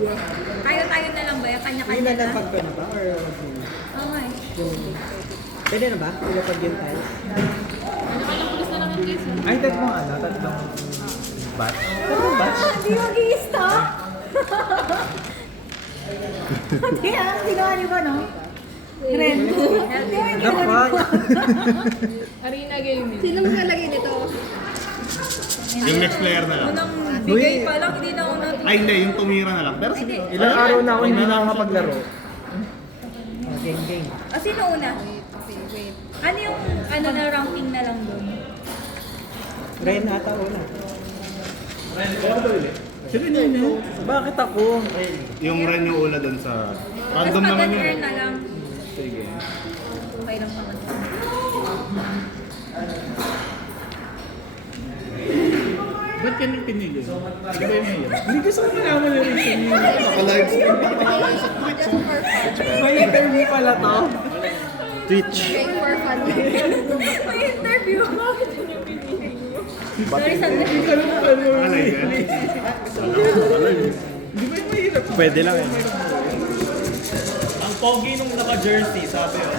Tayo-tayo na lang ba? Kanya-kanya na? Ilalapag ko na ba? Or Okay. pwede na ba? Ilapag yung tiles? Nakalapulis na lang ang case. Ay, tatlong ano? Tatlong bat? Tatlong bat? Hindi mag-i-stop? Hindi ginawa niyo ba, no? Ren. Dapat! Arena gaming. Sino maglalagay nito? Yung next player na lang. Unang bigay pa lang, hindi na una. Ay, hindi. Yung tumira na lang. Pero sige. Ilang araw na ako hindi nakakapaglaro. Game. Sino una? Wait. Ano yung na ranking na lang doon? Ren ata una. Sige na yun. Bakit ako? Yung run yung una dun sa... Mas Random naman yun. mag-earn na lang. Sige. Okay lang naman. Ba't yan yung pinili? Di ba yung mayor? Hindi gusto ko malaman yung reason niya. Naka-live stream. Just for fun. May interview pala to. Twitch. Okay, for fun. May interview. Sorry, sandali. Naka-live yan. Di ba yung mahirap? Pwede lang eh. Ang pogi nung naka-jersey, sabi ko.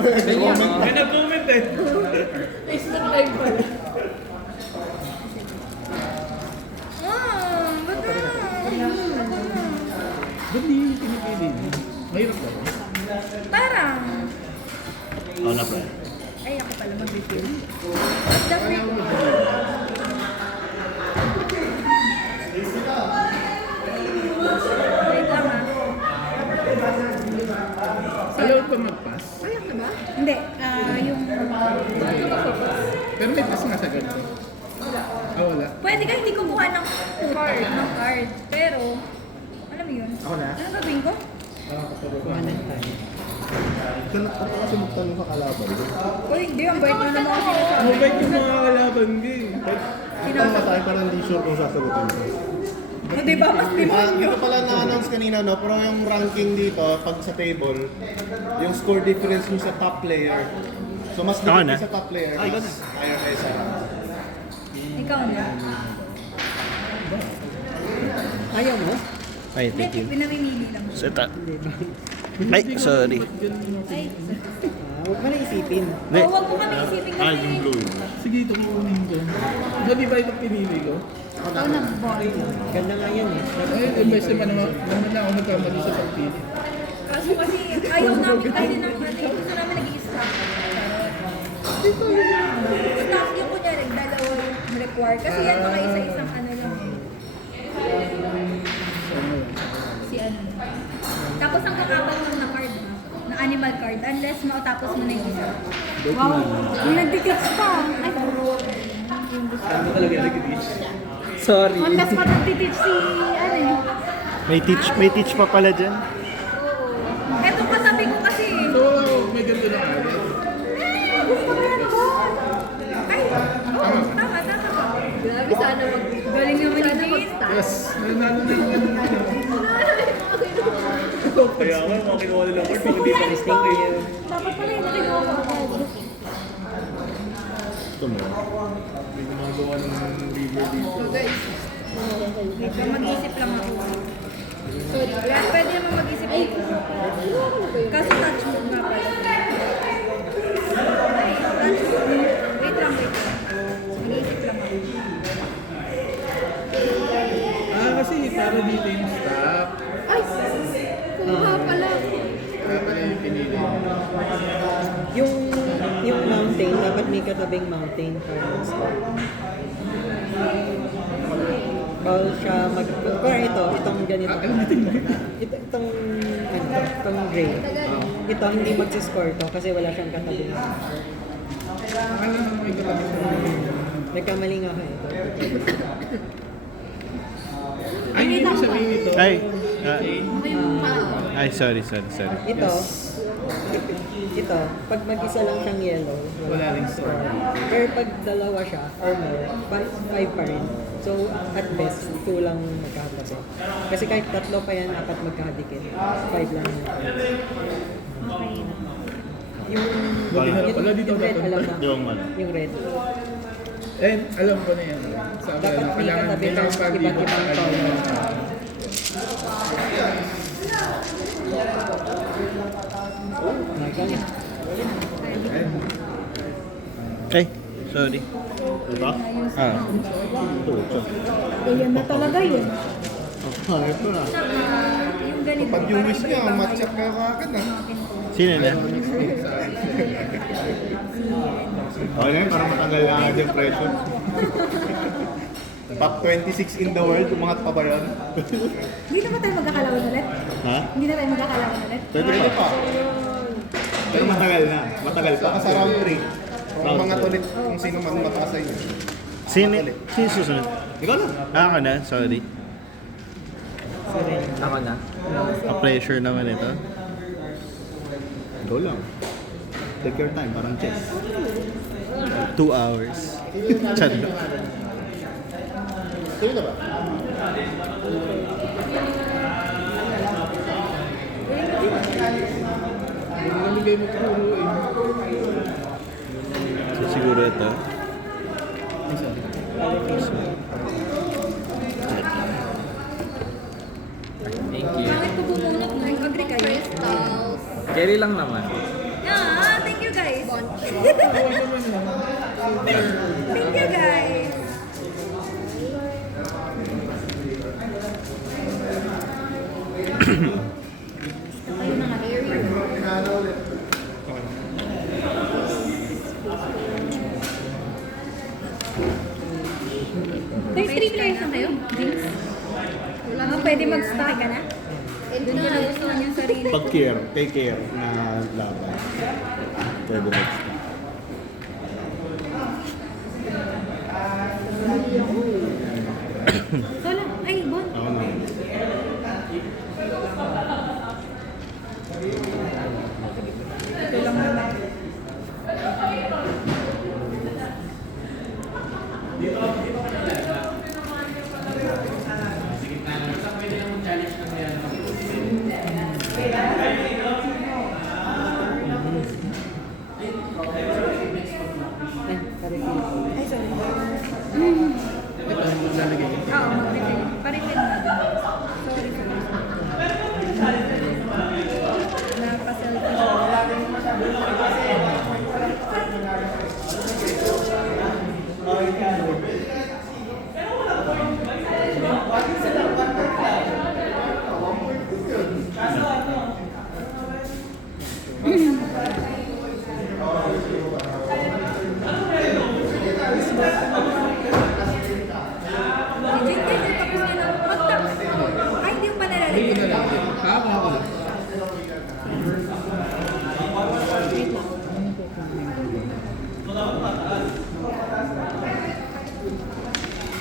May nag-comment eh. Facebook live pala. Ba't na? Ba't di yung pinipili niya? Mahirap lang. Parang. Oo na, pre. Ay, ako pala mag-review. What's the freak? Wait lang Allowed pa mag-pass? Ayak na ba? Hindi, yung... Pero may pass nga sa ganito. Ah, wala. Pwede ka hindi kumuha ng card. Pero, alam mo yun? Ako na? Ano gagawin ko? Ako kasi magtanong sa kalaban. Uy, hindi, ang bait mo naman ako sinasabi. Mabait yung mga kalaban ko eh. Tanong ka tayo parang hindi sure kung sasagutin ko. O, diba? Mas Hindi ko pala na-announce kanina, no? Pero yung ranking dito, pag sa table, yung score difference nyo sa top player. So, mas Ako dito na? sa top player, mas higher kayo sa rank. Ikaw na. Ayaw mo? Ay, Hindi, thank you. pinamimili lang. Seta. Ay, sorry. Ay, Huwag mo na isipin. Hindi. huwag mo kami isipin Ah, kasi. yung blue yun. Sige, ito kukunin ko. Di ba ito pinili ko? Ikaw na, boy. Ganda nga yan eh. Ay, imbes naman na ako nagkamali sa pagpili. Kaso kasi ayaw namin kasi gusto namin nag-i-stop. Stop yung kunyari, dalawa yung require. Kasi yan baka isa-isang ano lang eh. Si ano. Tapos ang kakapal lang na card na animal card unless mautapos mo na yung isa. Wow! Yung nagdikits pa! Ay, Ano talaga nag-reach? Sorry. unless pa nagtiteach si ano eh. May teach pa pala dyan. Eto katabi ko kasi. So, may ganito lang agad. Gusto ko yan ako. Ay, oo, tama. Grabe, sana Galing naman ni Jane. mag-start. Yes, nanalo na yung Kaya ako, mga kinuha nila card, pag hindi pa gusto ko yun. Dapat pala yung nakinuha ko agad. Ito mo. Hindi gumagawa ng river dito. So guys, Wait lang, mag-isip lang ako. Sorry, pwede naman mag-isip dito. Kaso touch move nga pala. Ay, touch move. Wait lang. Mag-isip lang ako. Ah, kasi para dito yung stop. ay, kuha pala. Kaya pala yung pinili. Yung mountain, dapat may katabing mountain para stop. Bawal siya kung itong ganito. Itong gray. Ito, hindi magsiscore to kasi wala siyang katabing. Ano naman may katabi sa mga. Nagkamali nga ako ito. Ay, hindi mo sabihin ito. Ay. Ah, Ay, sorry. Ito, pag mag-isa lang siyang yellow, Wala ring score. Pero pag dalawa siya, or more, 5 pa rin. So, at best, 2 lang magkakatabi. Kasi kahit 3 pa yan, 4 magkakadikit. 5 lang. Okay. Yung Wala dito yung red, dapat. alam mo? Yung ano. Yung red. And alam ko na yan. Sabi Dapat na, may katabi kang pag-ibig iba't sa ibang kanya. Ay, sorry. Diba? Ah. Ayan na talaga yun. Ah, ito na. Tsaka, yung ganito. Pag yung wish niya, iba-iba match-up kayo kagad na. Sino na? Okay na yun, para matanggal na agad yung pressure. Top 26 in the world, umangat pa ba yun? Hindi na ba tayo magkakalawan ulit? Ha? Hindi na tayo magkakalawan ulit? Pwede pa. Pero matagal na. Matagal pa. Baka sa round 3. Umangat ulit kung sino man mataas sa inyo. Sino susunod? Ikaw na. Ako na, sorry. Ako na. Pa-pressure naman ito. Ikaw lang. Take your time, parang chess. 2 hours. Chad. Sino na ba? Nabigay mo puro eh. So, siguro ito. Thank you. Bakit ko bumunot na? Agree kayo? Crystals. Carry lang naman. Thank you guys. Bunch. Thank you guys. Tayo na nga. There's 3 players na kayo? Jinx? Wala nga, pwede mag-stack ka na? Doon ko nagustuhan yung sarili ko. Pag-care, take care na laban. Pwede next time. Ikaw lang. Ay, Bon. Ako na. Ito lang naman. Ay, sorry. Ito, lalagay ko. Oo, mag-refill. Pa-refill na. Sorry, sorry. Napa-selfie siya. Ay, hindi mo pa nalalagyan. Hindi ko na lang. Ako lang.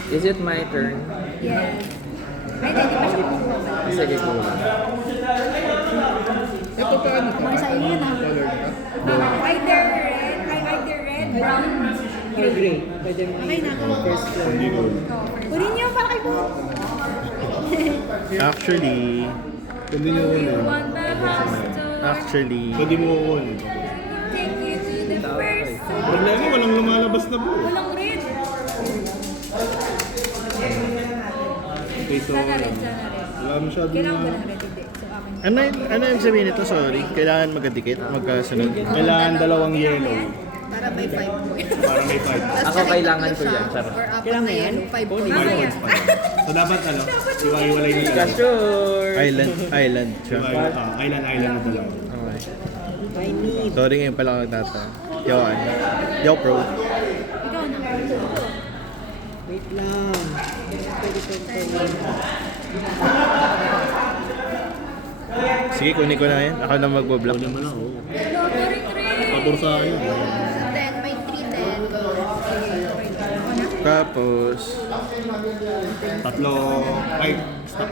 Is it my turn? Yes. Ay, hindi pa siya kumukuha pa. Sige po. Ito paano to? Mga sa inyo yun, ah. Color ka? Either red, brown, Or gray. Pwede mo Okay na. first floor. Kunin niyo para kay Bo. Actually, Pwede nyo You una. want the house to Pwede mo una. take you to the first Problema, walang lumalabas na po. Walang red. Okay, so Sana red, sana red. wala masyadong... Kailangan ko ng red, hindi. So, akin. ano yung sabihin nito? Sorry. Kailangan magkadikit? Magkasunod? Kailangan dalawang yellow Para may 5 points. para may 5. Tapos Ako siya kailangan tatlo ko siya, yan, charot. Or apat Kailangan na yan? yellow, 5 points. 5 points pa yan. So dapat ano, iwa-iwalay nila. Sure. Island siya. Island na dalawa. Okay. I need. Sorry ngayon pala ako nagtata. Yo, Yo, pro. Ikaw na. Wait lang. Pwede ko Sige, kunin ko na yan. Ako na magbablock. Ano naman ako. Lottery red. Pabursahan yun. Then may 3 then. Tapos, Tatlo, 5. Stop.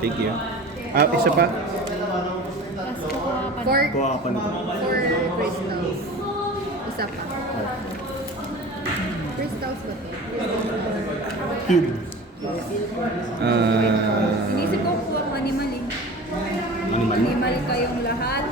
thank you. Isa pa? 4 Kuha pa nito. crystals. Isa pa. Crystals ba ito? Cube. Inisip ko kuha ko animal eh. Animal. Animal kayong lahat.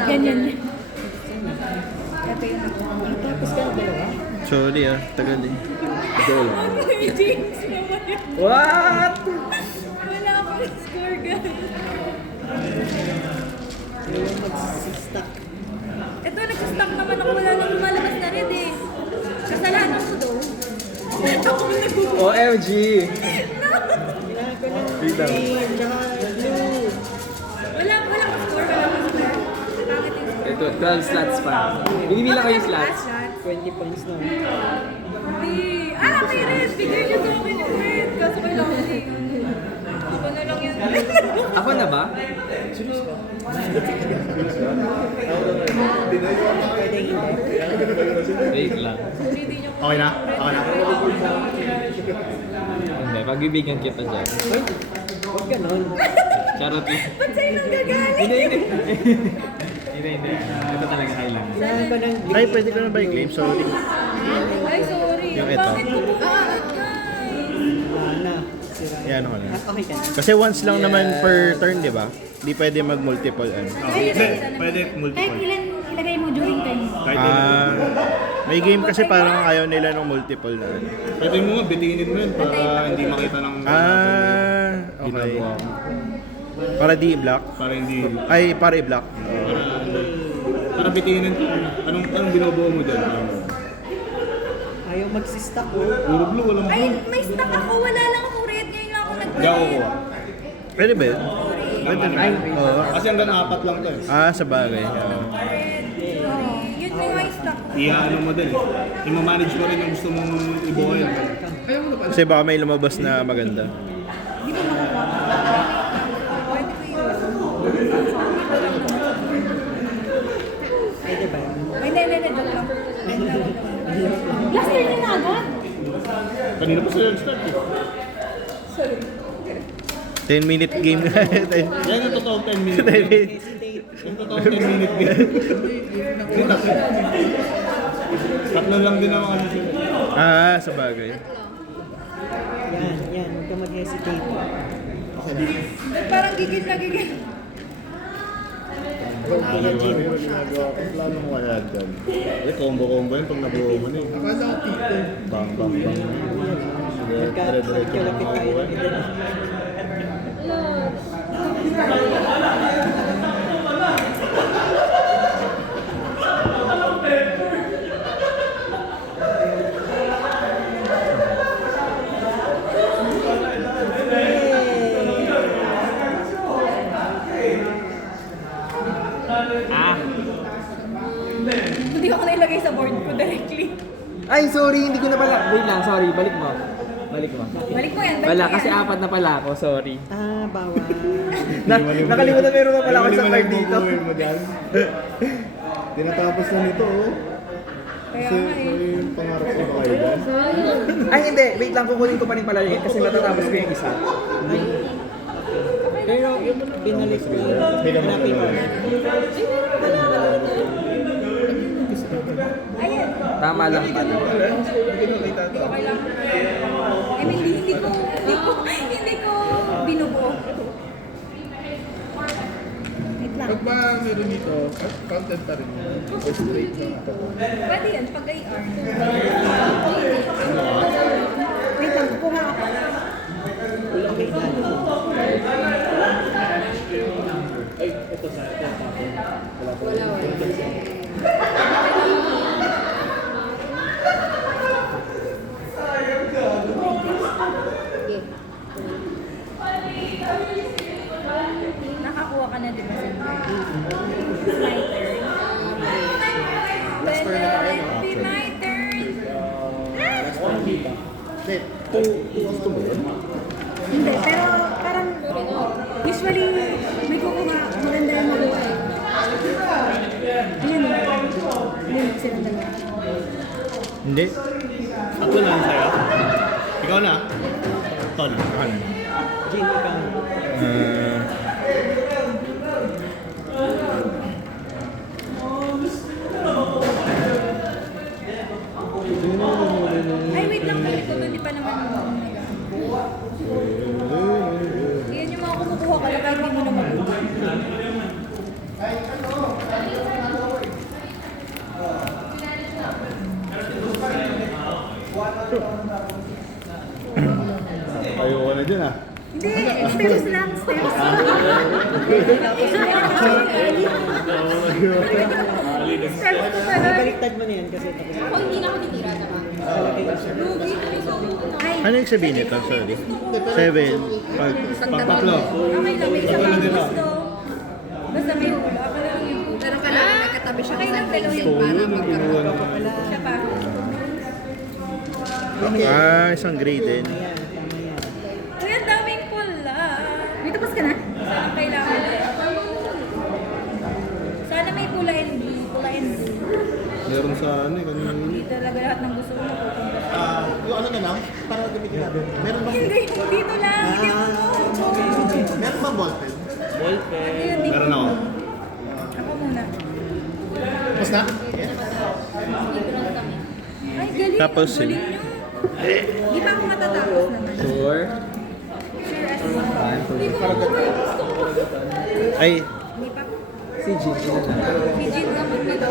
Ganyan yan. Ito yun ako. Tapos ka na dalawa? Sorry tagal eh. James naman yan. What? Wala akong score, guys. Yung mag-stuck. Ito, nagsastock naman ako. Wala nang lumalabas na red eh. Kasalanan ko daw. Ako na OMG! Kailangan ko ng Wait lang. green, tsaka blue. Wala akong score. Wala akong score. Bakit yung score? Ito, 12 slots pa. Binibilang ko yung slots. 20 points na. Hindi. May red. Bigay niyo sa akin yung red. Kaso kailangan ko eh. Ako na lang yan. Ako na ba? Pwede hindi. Wait lang. Sorry, di niyo Okay na? Okay na? Hindi, pagbibigyan kita dyan. Ay, huwag ganon. Charot lang. Ba't sa'yo nang gagaling? Hindi. Ito talaga kailangan. Kailangan ko ng green. Ay, pwede ko na ba i-claim? Sorry. Ay, sorry. Yung Ang ito. pangit ko po. Guys. Na. Sira. Yan ako na. Okay ka na. Kasi once lang naman per turn, di ba? Di pwede mag-multiple ano. Pwede Kahit multiple. ilan ilagay mo during time. May game kasi parang ayaw nila ng multiple na ano. Pwede mo nga, bitinin mo yun para hindi makita ng Okay. ginagawa mo. Para di i-block? Para hindi, Ay, para i-block. para bitinin ko. Anong binubuo mo dyan? Ayaw mag-stuck ko. Puro blue, walang Ay, blue. may stock ako. Wala lang ako red. Ngayon lang ako Hindi ako nag-red. kuha. Pwede ba yun? Pwede ba? Oo. Kasi hanggang 4 lang to eh. Sa bagay. Red. Sorry. Yun yung may stock ko. Ano mo din eh. I-manage mo rin yung gusto mong i-boil. Kasi baka may lumabas na maganda. Di ba makukuha? Pwede ko yun. Pwede ba? Ay, hindi. Joke lang. Last turn na agad. Kanina pa sila nag-start eh. 10-minute game na. Yan yung totoong 10 minutes. 10 minutes. Yung totoong 10 minute game. Tatlo lang din ang ano sila. Sa bagay. Yan. Huwag ka mag-hesitate. Parang gigil na gigil. Go Kuya Jim. Ginagawa ko. Plano mo kaya dyan. Combo yun pag nabuo mo na eh. Akala ko tito. Bang. Nagkalapit tayo ng edad. Hindi ko nailagay sa board ko directly. Ay, sorry, hindi ko na pala. Wait lang, sorry. Balik mo. Balik mo yan. Wala, kasi apat na pala ako. Sorry. Bawal. Nakalimutan meron pa pala ako sa card dito. mo dyan. Tinatapos na nito oh. Kaya Kasi nga eh. yung pangarap ko ba kayo dyan? Ay, hindi. Wait lang, kukunin ko pa rin pala yun kasi matatapos ko yung isa. Pero binalik ko yun. Hanapin mo. Ayan. Tama lang pala. I mean, hindi ko binubuo. Wait lang. Pag ba meron dito, content pa rin yun. O straight na ako. Pwede yan, pag AR. Wait lang, kukuha ako. Okay na. Nakakuha ka na din ba sa Slider? Last turn na tayo, no? My turn! Gusto mo yun? Hindi, pero parang usually may kukuha, maganda yung makuha. Ayun o. Ayun, silang dalawa. Hindi. Ako na lang sa'yo. Ikaw na. Ito na. Jim, ikaw. Ay, wait lang, balik ko. Hindi pa naman. Yan yung mga kumukuha ka na kahit hindi mo Ayoko na dyan ah. Hindi, steps lang, steps. Steps ko pala. Baliktad mo na yan kasi tapos Ako hindi na ako titira na lang. Ay, Ano yung sabihin nito? Sorry. 7. Pagpaplo. okay lang, may isa pa akong gusto. Basta may hula. Ako lang yung hula. Pero kailangan nagkatabi siya Okay sa lang, bracelet pero para magkaroon. Siya pa. Isang gray din. yan, tama yan. Uy, ang daming pula. May tapos ka na? Saan kailangan? Sana may pula and blue. Pula and blue. Meron sa ano eh, kanina. Hindi talaga lahat ng gusto mo napupunta. Yung ano na lang, para gamitin natin. Meron bang, Hindi, dito lang. meron bang ballpen? Ayun, dito. Meron ako. Ako muna. Tapos na? Yes. Ay, galing. Tapos, ang galing nyo. Di pa ako matatapos naman. Sure. Sure as in. Hindi ko gusto ko. Ay, Hindi pa. Si Gigi na lang. Si Jin naman nito.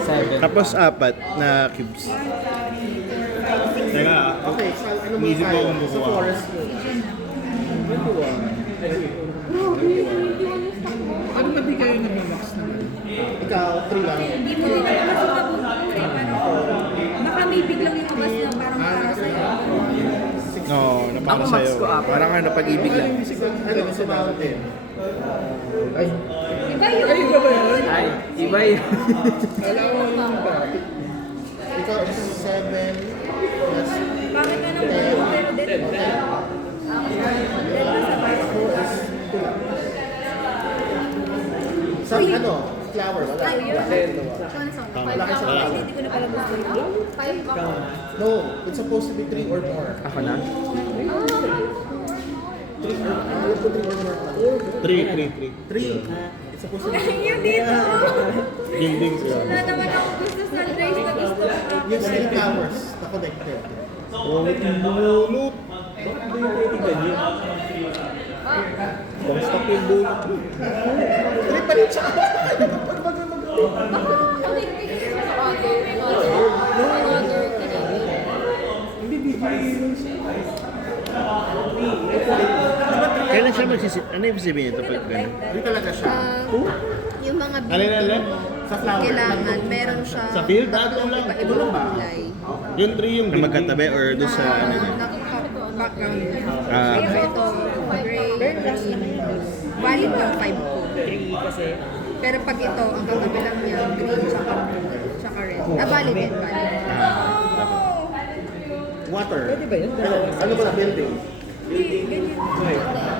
7. tapos 4 na cubes. Teka, okay. Ano mo Easy tayo? po akong Sa kukuha. forest. Ano ba di kayo nag-max naman? Ikaw, 3 lang. Hindi mo din naman sa tabunan ko eh. Parang, baka may biglang yung abas na parang para sa'yo. No, na para Ako, max sa'yo. ko, 4. Parang ano, pag-ibig lang. Ano, sa mountain. Ay, Iba yun. ay, iba yun. Ikaw, 7 plus Bakit ka nang pero din? Din na sa barko. sa ano, flower, wala. Ay, hindi ko na pala gusto yun. No, it's supposed to be 3 or more. Ako na? 3. It's supposed to be Yun dito. buildings. Wala naman ako gusto sunrise na gusto ko. Yung still flowers na connected. Oh, loop. Bakit ba yung titigan yun? Bangstop yung bunot. 3 pa rin siya. Kailan siya magsisip? Ano yung sabihin nito pag gano'n? Hindi talaga siya. Yung mga Alin? Sa flower. kailangan, meron siya Sa field, dati lang. iba-ibang kulay. Yung 3 yung Na magkatabi or doon sa ano niya? Background niya. Ah, So ito, gray, green, valid yung 5 po. 3 kasi. Pero pag ito, ang katabi lang niya, green tsaka blue, tsaka red. Valid din, valid. water. Pwede ba yun? Ano ba building? Hindi, ganyan. Sorry. Wait lang.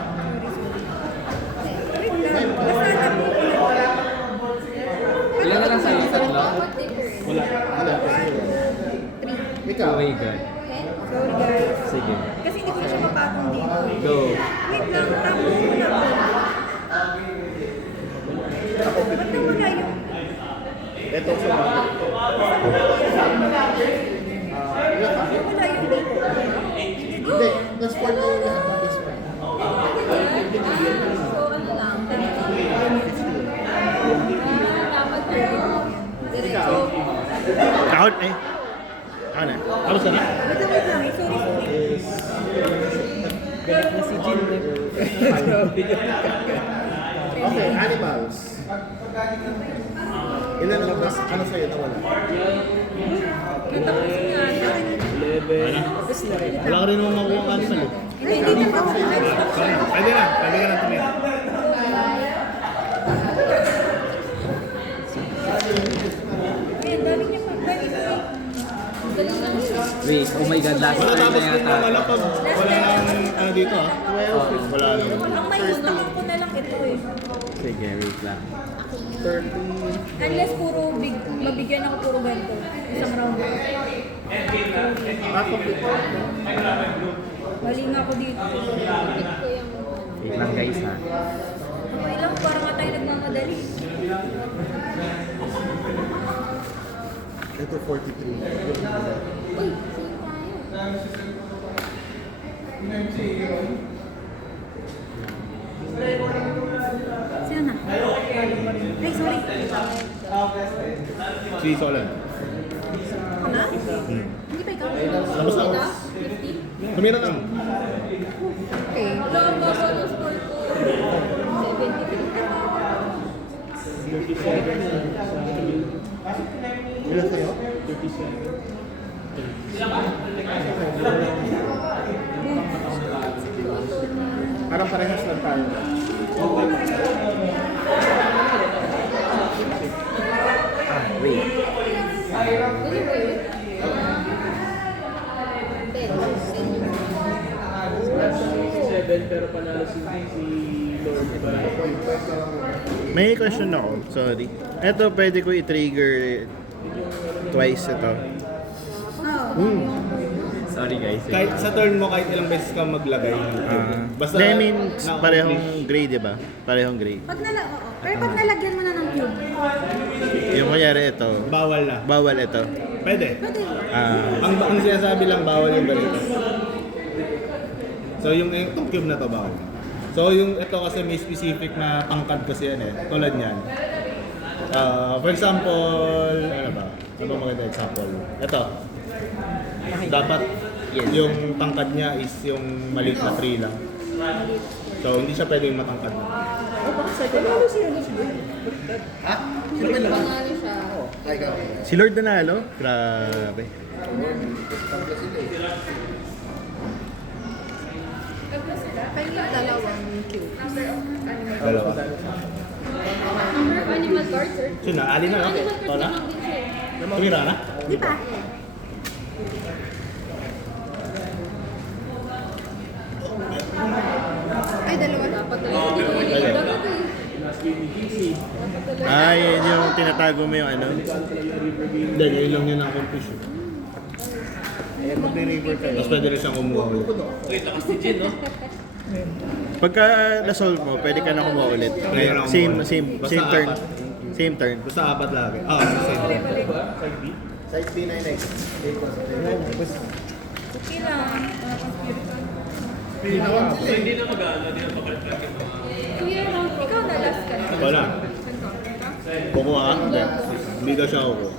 Basta tapo ko na. Ilan na lang sa'yo? Tatlo? Wala. Ikaw. Oh my God. Sorry guys. Sige. Kasi hindi ko na siya mapatong dito. Go. Wait lang, tapo ko na. Ba't nawala yung... Ito sa mga. Nawala yung dito. Hindi, last part na yung lahat ng this one. Ikaw. kahon eh. Ako na. Tapos na. Wait lang, sorry. Galit na si Jin. Okay, animals. Ilan ang mas, ano sa'yo na wala? Natapos nga. Tapos na rin. Wala ka rin naman makuha ang answer. Hindi na pa ako. Pwede na tumira. Ayun, dami niya pa. Wait, oh my God, last Wala time tapos na kung yata. wala pag wala nang ano dito ah. 12, wala naman. Ang may gusto ko na lang ito eh. Sige, wait lang. 30. Unless puro mabigyan ako puro ganito. Isang round. Mali nga ako dito. Wait lang guys ha. Okay lang, para nga tayo nagmamadali. Ito 43. Sino na? Ay, sorry. Si Solan. Na? Hindi pa ikaw? Labas na. Tumira lang. Okay. Wala ang baba ng score ko. 73. Ilan sa'yo? Parang parehas lang tayo. Pero panalo si Lord ba? May question ako, sorry. Ito, pwede ko i-trigger twice ito. Sorry guys. Kahit sa turn mo, kahit ilang beses ka maglagay. Basta, I mean, na-accomplish. parehong gray, di ba? Parehong gray. Oo. Pero pag nalagyan mo na ng cube, Yung kunyari ito, Bawal na. bawal ito. Pwede. pwede. Ang sinasabi lang, bawal yung ganito. So yung itong cube na to bawal. So yung ito kasi may specific na tangkad kasi yan eh. Tulad niyan. For example, ano ba? Ano maganda example? Ito. Dapat yung tangkad niya is yung maliit na tree lang. So hindi siya pwedeng matangkad. Panalo siya. Si Lord nanalo? Grabe. Kaya yung dalawang cute. Dalawa. Number of animal cards, sir. So na, alin na? Animal cards Wala? lang din siya eh. Tumira na? Di ba? Ay, dalawa. Dapat dalawa. Pwede. Ah, yun yung tinatago mo yung ano. Hindi, ngayon lang niya na-accomplish. Tapos pwede rin siyang kumuha ulit. Pagka na-solve mo, pwede ka na kumuha ulit. Pwede na Same, kumuha. same, Basta same turn. apat. Same turn. Basta apat lagi. Same. Side B na yun next. Okay lang. Kuya, ikaw na last ka na. Wala. Kukuha ka? Hindi. Hindi daw siya kukuha.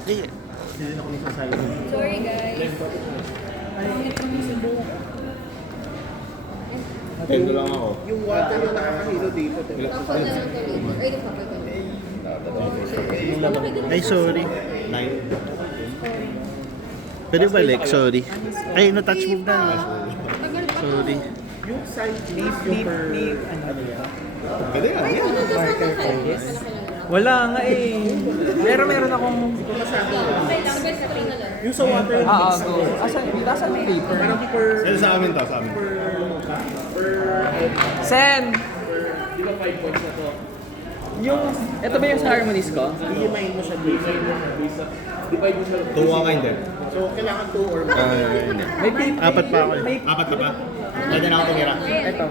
Sorry guys. Tendo lang ako. Yung water na nakakahilo dito. Kapag na lang to later. Ay, kapag to. Ay, sorry. 9. Pwede balik, sorry. Ay, no-touch move na. Sorry. Yung side leaf yung per... Pwede nga. Wala nga eh. Pero meron akong... Okay lang, best ko na lang. Yung sa water mix. Go. Asan may paper? Parang per... Ano sa amin to? Sa amin. Sen! Di ba 5 points na to? Yung... Ito ba yung sa harmonies ko? Divide mo siya. Divide mo siya. Tuwa ka hindi. So, kailangan 2 or more. Hindi. May paper. Apat pa ako. eh. Apat ka pa? Pwede na ako tumira. Ito.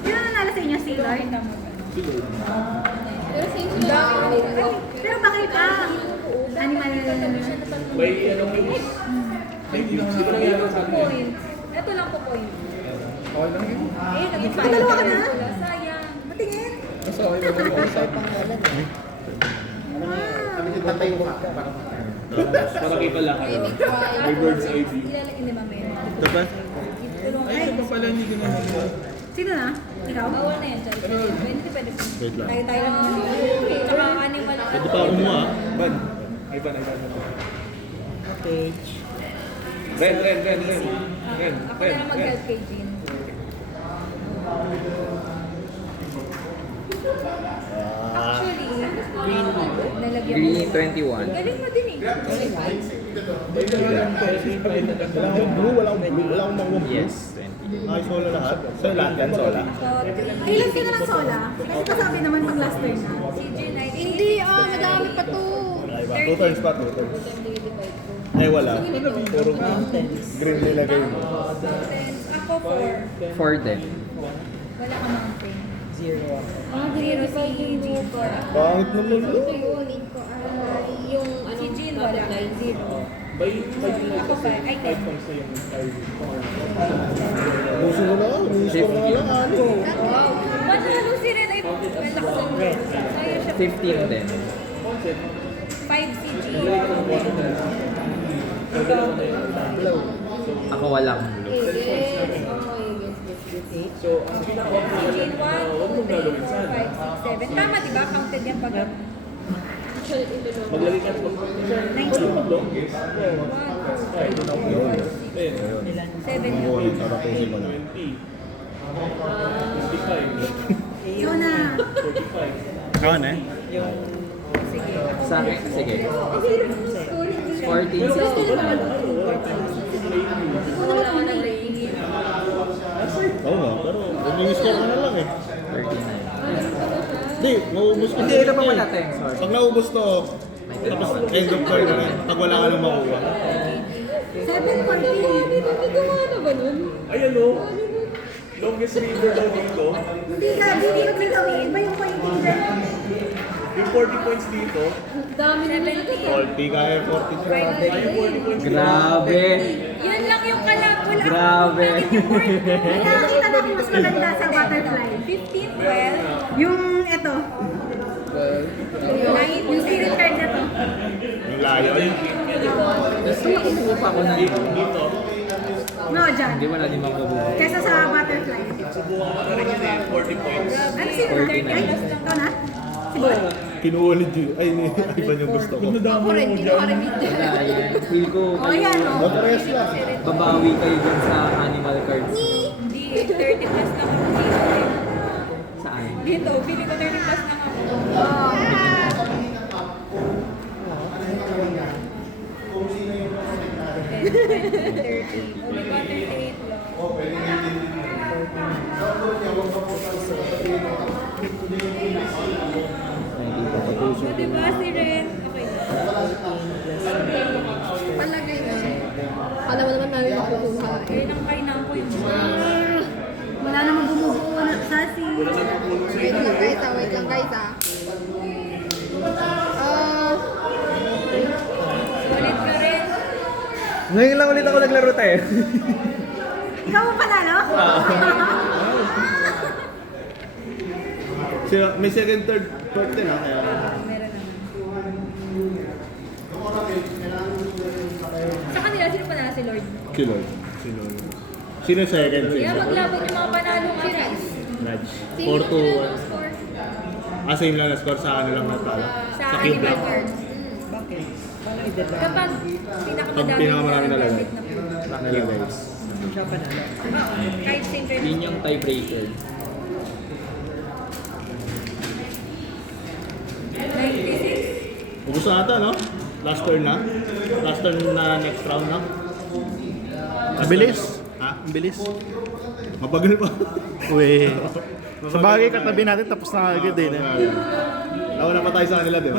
Sino nanalo sa inyo? Si Lloyd? Pero same sila. Pero bakit pa? Animal May ano yung... Di ba nangyari sa akin? points. Ito lang po points. Naging five. Dalawa ka na? Wala, sayang. Matingin. Para kita lang. May bird's eye view. Ilalagay ni Mami. Ito ba? Ay, ito pa pala hindi ko na Sino na? Ikaw? Bawal na yan, Charlie. Hindi pwede. Wait lang. Tayo lang naman. Tsaka animal. Pwede pa ako kumuha. Ban. Ay, ban. Okay. Ren. Ako na lang mag-help kay Jean. Actually, nalagyan mo. Green 21. Galing mo din eh. Wala akong makuha. Yes, 20. Ay, solo lahat. So, lahat yan, sola. Ilan sila ng sola? Kasi kasabi naman pag last turn na. Si Jean ay Hindi, madami pa to. Ay, ba? 2 turns pa, 2 turns. Ay, wala. Puro green nilagay mo. mountains. Ako 4. 4 din. Wala ka mountain. Zero. Zero si Jean 4. Pangit naman. Kunin ko ay yung Si Jean wala. Zero. Ako 5. Ay, 10. points na yung Puso mo na. Puso mo na lang. Ano? Wow. Manalo si Ren ay kaya siya 15 din. 5 si Jean. Ako walang blue. yes. Oh, yes. Jane 1, 2, 3, 4, 5, 6, 7. Tama, di ba? Counted yan pag ano. Maglagay ka po. 7 Oo, yun. tatapusin ko na. 55. Ikaw na. Ako na? Sige. Sa akin, sige. 14. Ano naman ako nag-ranking? Oo nga, pero mag-score ka na lang eh. 39. Hindi, maubos ko. Hindi, ito pa pala natin. Sorry. Pag naubos to, tapos end of turn na rin. Pag wala ka nang makuha. 7-14. Hindi gumana ba nun? Ayan o. Longest reader daw dito. Hindi ka, hindi ko gawin. Iba yung pointing dyan. Yung 40 points dito. Dami na nila. 40 kaya 43. Ay, yung 40 points Grabe. Yun lang yung kalap. Wala Grabe. Nakakita na akong mas maganda sa butterfly. 15, 12. Yung ito. Yung spirit card na to. Yung layo. Ay, Gusto mo kumuha pa ako ng dito. No, dyan. Hindi, wala din makukuha. Kesa sa butterfly. Subukan ko na rin yun eh. 40 points. Ano si Ay, ikaw na? Si Boy. kinuha ni Gio. Ay, iba yung gusto ko. Ako rin, hindi ko rin Wala yan. Feel ko, O yan, o. Matares lang. babawi kayo dun sa animal cards. Hindi, 30 plus lang ako dito. Saan? Dito, pili ko 30 plus lang ako. Only ba 38 lang? So, diba si Ren? Okay. Palagay na. Kala mo naman namin makukuha. Kaya nang kain ako yung wala namang bumubuo na sasi. Wait lang guys ah, wait lang guys ah. Ulit ka rin. Ngayon lang ulit ako naglaro tayo. Ikaw ang panalo? Siya, may second, third, fourth din ha. Kaya, Meron naman. Sa kanila, sino panalo si Lord? si Lord. Si Lord. Sino second? Kaya maglabot yung mga panalo nga guys. Nudge. Sino 4 to yung 1. score? Same lang na score sa kanila natalo. Sa Sa cube animal lang. cards. Bakit? Paano i-deadline? Kapag Pag pinakamadami pinakamarami nalagay. perfect na po. Nalagay. Siya panalo. Kahit same Yun perfect. yung tiebreaker. 96. Ubus na ata, no? Last turn na? Last turn na next round na? Ang bilis. Ha? Ang bilis. Mabagal pa. Uy. Sa bagay katabi natin tapos na agad eh. Nauna pa tayo sa kanila, di ba?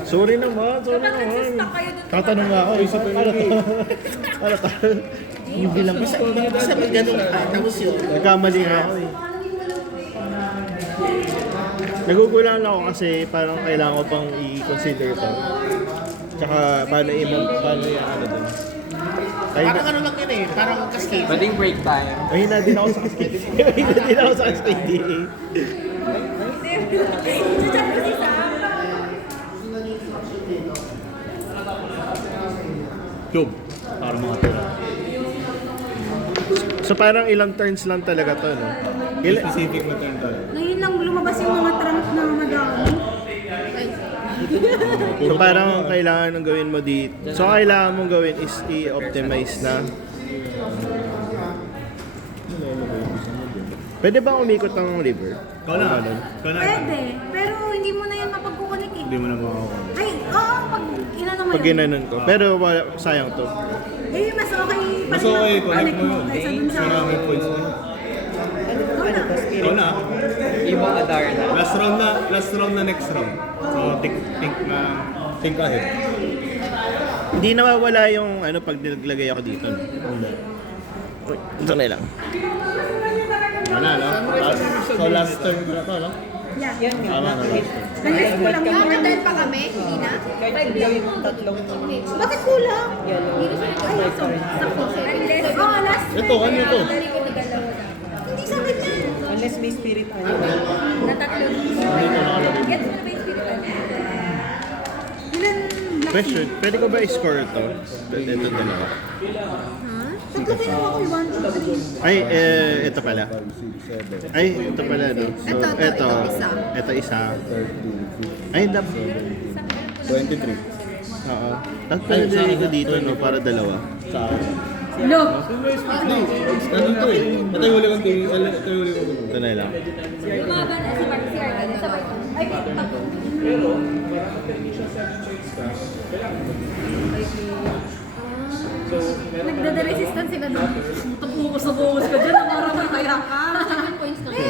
Sorry naman, sorry Kapag naman. nagsistock kayo dun. Tatanong nga ako, isip ko ano to? Ano to? Yung bilang ko sa ganun tapos yun. Nagkamali nga ako eh. Nagugulan lang ako kasi parang kailangan ko pang i-consider to. Tsaka paano yung ano dun. Parang ano lang yun eh, parang cascade. Pwedeng break tayo. Mahina din ako sa cascade. Mahina din ako sa cascade. Diyan ko si Sam. Cube. Para mga tira. So parang ilang turns lang talaga to, no? Specific na turn tayo. Ngayon lang lumabas yung mga trunk na madami. So parang kailangan ng gawin mo dito. So kailangan mong gawin is i-optimize na. Pwede ba umikot ng river? Ikaw na. Ano? Ikaw na. Pwede, pero hindi mo na yan mapagkukunik eh. Hindi mo na makakuha. Ay, oo, pag inano mo Pag ginanon ko. Pero wala, sayang to. Eh, mas okay pa Mas rin okay, ang connect mo yun. kaysa dun sa... Maraming points na yun. Ano to? Ikaw Spirit? na. Ibang Adarna. Last round na next round. So, think ahead. Hindi nawawala yung ano pag nilaglagay ako dito. No? Uy, ito na lang. Ano, no? So, last turn ko na to, no? Yeah. Yan nga. Tama na. Unless kulang yung Nakatad pa kami, hindi na? Kahit gawin yung tatlong Bakit kulang? yellow. Ay, so, sakto. Unless, last Ito, ano ito? Hindi sa akin yan. Unless may spirit animal. Na tatlo. Gets mo na ba yung spirit animal? Ilan black Question, pwede ko ba i-score to? Ito dalawa. Tatlo kinuha ko yung 1, 2, 3. Ay, ito pala. 5, 6, 7, Ay, ito pala, no? So, Ito, isa. Ito isa. 30, Ay, 23. Oo. Tapos pinadali ko dito, no? Para dalawa. Sa No! Ganun to eh. Ito yung huli kong TV. Ito yung huli kong Ito na lang. Lumaban na sa bar, si Argyle. Sabay ko. Ay, wait, pag... Nagdada-resistance sila doon. Tapo ko sa buhos ka dyan, para makaya ka. 7 points na. Ay,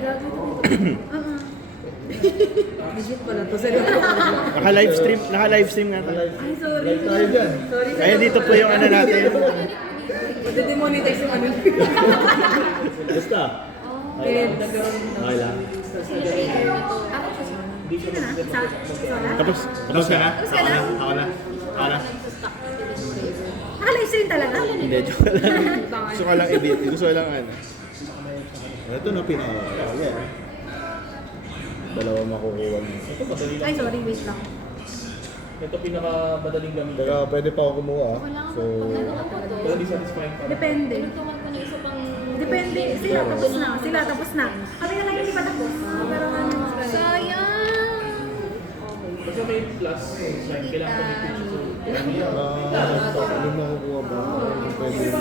gagawin ko. Legit pala to. Seryoso. Naka-livestream nga tayo. Ay, sorry. tayo dyan. Sorry. Ayun, dito po yung ano natin. Demonetize yung ano. Basta. Okay lang. Sino na? Sa? Sola? Tapos Tapos ka na? Tapos ka na? Ako na. Ako na. Naka-live stream talaga? Hindi, joke lang. Gusto ko lang edit. Gusto ko lang ano. Ito na pinaka. Yeah. Dalawa makukuha mo. Ay, sorry, wait lang. Ito pinakamadaling gamitin. Teka, pwede pa ako kumuha. So, Pero di satisfying pa. Depende. Nagtuman ko na isa pang... Depende. Sila tapos na. Sila tapos na. Kami na lang hindi pa tapos. Pero ano. Sayang! Basta may plus, kailangan ko may picture. ano makukuha ba? Pwede yung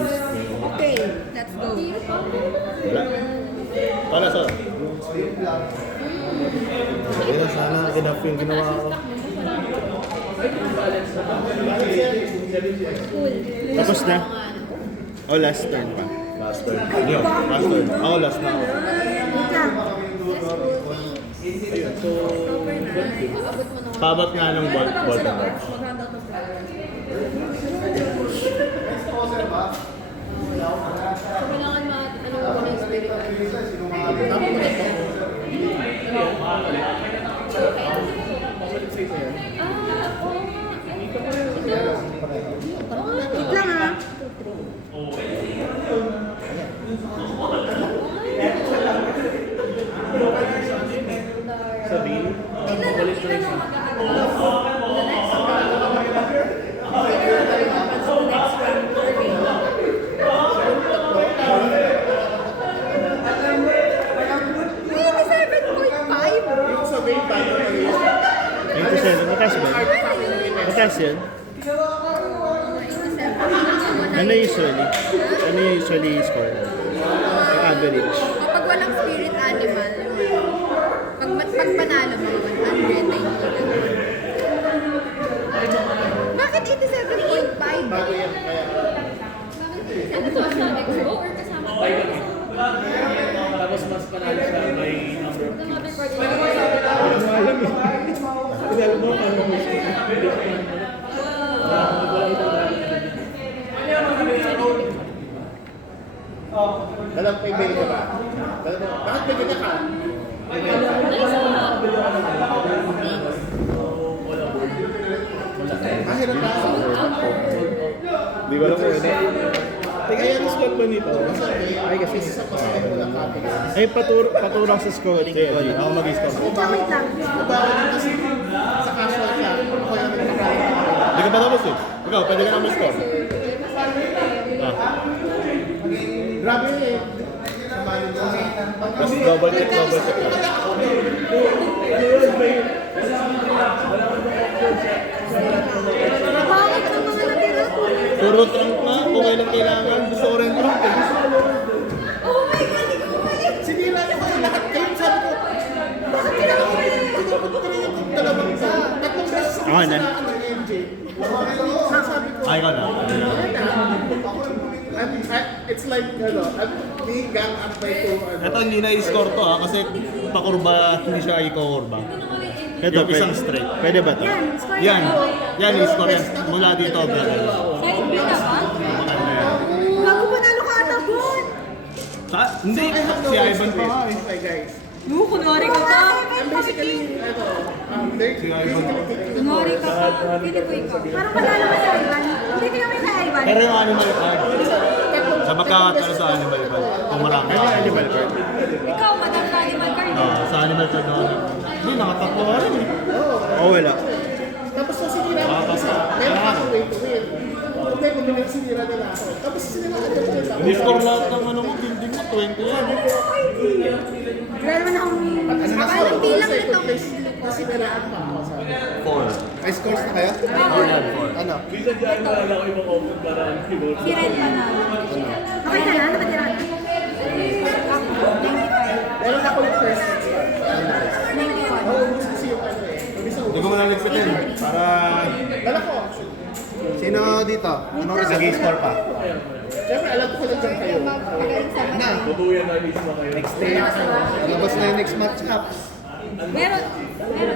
Okay, let's go. wala. Para sa... Kaya sana enough yung ginawa ko. Tapos na. Oh, last turn pa. Last turn. Yo, last turn. Ako last na ako. Wait lang. Pabat nga ng bottom box. So, kailangan ano ko na yung spirit. Wait lang ha. Sabihin, mabalit na yung Ayun to 7. Mataas ba? Mataas yan? Ano usually? Ano yung usually score? Yung average? Kapag walang spirit animal, pag panalo mo, 100 na yung Bakit 87.5? Ano to? Sa expo or kasama ko? tapos mas panalo siya by number of Another kills. part. Dalang may mail ka ba? Bakit may ganyan ka? Hirap na. Di ba lang ko ito? Teka, yung score ba nito? Ay, kasi Ay, paturang sa scoring. Sige, ako mag-score. Wait lang, wait lang. Sa casual ka, ako yung Hindi ka pa tapos eh. Ikaw, pwede ka na mag-score. Grabe eh. Tapos double check lang. Bakit ang mga natira ko? Puro trunk nga, kung kailan kailangan. Gusto ko rin trunk eh. Oh my God, hindi ko umalit! Sinira niyo kasi lahat kayo. Sabi ko, bakit kailangan ko rin? Tinapot ko rin yung dalawang isa. Tatlong beses Ako na. ng MJ. Sabi ko, Ay, ikaw na. it's like, I'm being gang up by two. Ito hindi na i-score to ha, kasi pakurba, hindi siya i-kurba. Ito, Yung isang straight. Pwede ba ito? Yan, score Yan, na ako. yan i-score yan. Mula dito, brother. Side B na ba? Ano yan? Bago panalo ka ata, Bon! Hindi, si Ivan pa nga eh. Okay guys. Kunwari ka pa! Basically, they're Si Ivan pa. Kunwari ka pa! Hindi ko ikaw. Parang panalo ka sa Ivan. Hindi kayo may kay Ivan. Pero yung animal card, sa magkakatalo sa animal card, kung marami. Ano yung animal card? Ikaw, madam sa animal card. Sa animal card na ano. Hindi, nakatatlo ka rin eh. Oh, wala. Tapos so sinira ko kasi meron ako way to win. Hindi ko nila sinira nila ako. Tapos sinira ko ulit ako. Score lahat ng ano mo, building mo, 20 yan. Wala naman akong... Anong bilang nito? Kasi siniraan pa ako sa 4. May scores na kaya? Ano? Si Red pa na. Okay ka na? Nakatira na? Meron ako yung first score. 91. Oo, kasi yung ano eh. Hindi ko malaligpitin. Para... Dala ko. Sino dito? Anong nag-score pa? Siyempre, alam ko lang dyan kayo. Magaling sa Na. Next day. Labas na yung next match-ups. Meron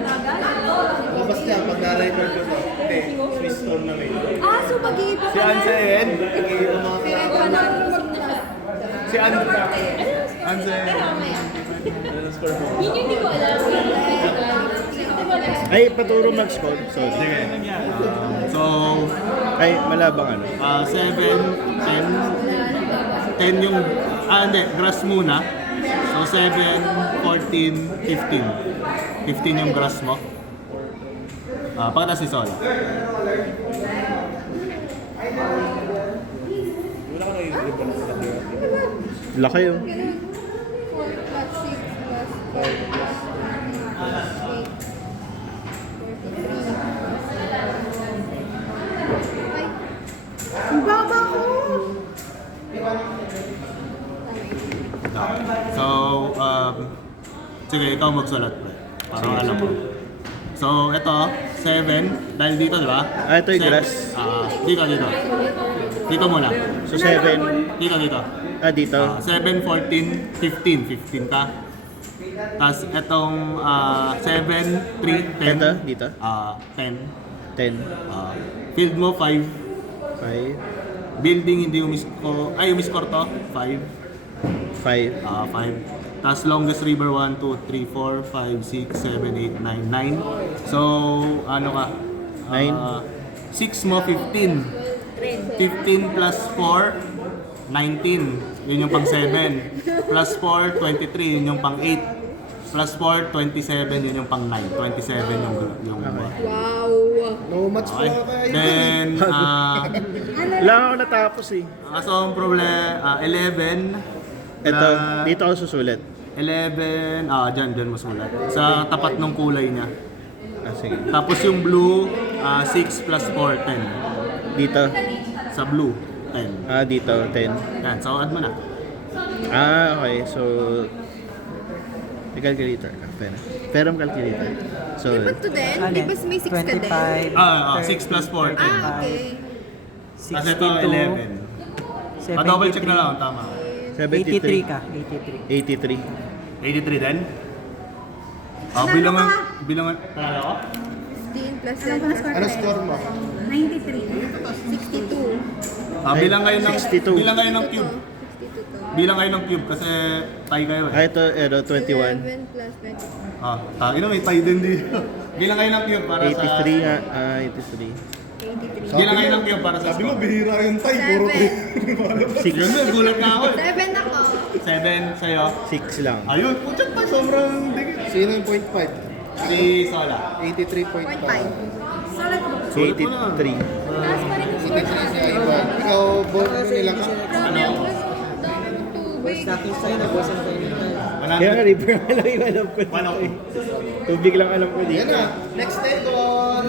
agad? Labas niya pag na-record ko to. Hindi, Swiss Storm na ngayon. Ah, so mag-iiba Si Ansen. Nag-iiba mga Red pa na. Si Ansen. Yun yung hindi ko alam. Ay, paturo mag-score. Sorry. Sige. So, Ay, malabang ano. 7, 10. 10 yung... hindi. Grass muna. So, 7, 14, 15. 15 yung grass mo. Pagkata si Sol. Laki yun. 4 plus 6 plus 5 plus 8. 43. Ang baba ko! So, sige, ikaw magsulat, pre. Parang alam mo. So, ito, 7. Dahil dito, di ba? Ah, ito yung grass. Dito. Dito muna. So, 7. Dito. Ah, dito. 7, 14, 15. 15 ka. Tapos, itong 7, 3, 10. Ito, dito. 10. 10. Field mo, 5. 5. Building, hindi umiscore. Ay, umiscore to. 5. 5. 5. Tapos longest river 1, 2, 3, 4, 5, 6, 7, 8, 9, 9. So, ano ka? 6 mo, 15. 15 plus 4, 19. Yun yung pang 7. Plus 4, 23. Yun yung pang 8. Plus 4, 27. Yun yung pang 9. 27 yung Wow! No match okay. po kayo. Then, Wala ako natapos eh. kaso ang problema, 11. Ito, dito ako susulat. 11, dyan mo sulat. Sa tapat ng kulay niya. Ah, sige. Tapos yung blue, 6 plus 4, 10. Dito. Sa blue, 10. Ah, dito, 10. Yan, so add mo na. Ah, okay. So, may calculator ka. Pero calculator. So, Ba't to din? Di ba may 6 ka din? 6 plus 4, 10. Ah, okay. Kasi ito, 11. Pa-double check na lang, tama. 83 ka, 83. 83. 83 din? Bilangan, panalo ko? 15 plus Alam ko na 10 score Ano ko score mo? 93. 62. Bilang kayo ng 62. Bilang kayo ng cube. 62 to. Bilang kayo ng cube kasi tie kayo Ah, eh. ito, 21. 11 plus 20. Tayo na may tie din dito. Bilang kayo ng cube para sa 83 nga. Ah, 83. 83. Bilang kayo ng cube para sa Sabi mo, score. bihira yung tie. Puro 7. 6. Yun, gulat na ako. 7 ako. 7 sa'yo. 6 lang. Ayun, puchat pa, sobrang digit. Sino yung 0.5? Si Sola. 83.5. 0.5. Solid ko ba? 83. Taas pa rin yung score 83 siya iba. Ikaw, board mo nila ka? Dami ng tubig. Status sa'yo, nagwasan tayo nito. Kaya nga, river nga lang yung alam ko dito eh. Tubig lang alam ko dito. Yan na. Next day, Don.